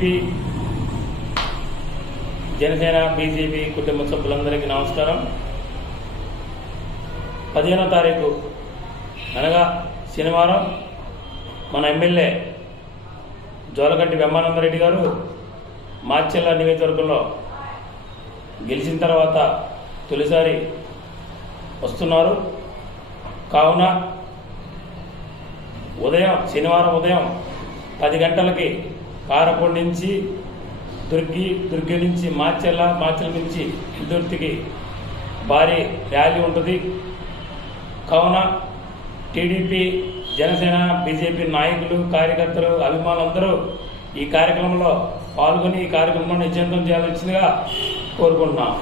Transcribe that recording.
TDP Janasena BJP కుటుంబ సభ్యులందరికీ నమస్కారం. 15వ తారీఖు అనగా శనివారం మన ఎమ్మెల్యే జోలగంటి బ్రహ్మానందరెడ్డి గారు మార్చెల్ల నియోజకవర్గంలో గెలిచిన తర్వాత తొలిసారి వస్తున్నారు. కావున శనివారం ఉదయం 10 గంటలకి కారపూడి నుంచి దుర్గి నుంచి మార్చెల్ల నుంచి ఇల్దుర్తికి భారీ ర్యాలీ ఉంటుంది. కావున టీడీపీ జనసేన బీజేపీ నాయకులు కార్యకర్తలు అభిమానులందరూ ఈ కార్యక్రమంలో పాల్గొని ఈ కార్యక్రమాన్ని విజయవంతం చేయాల్సిందిగా కోరుకుంటున్నాం.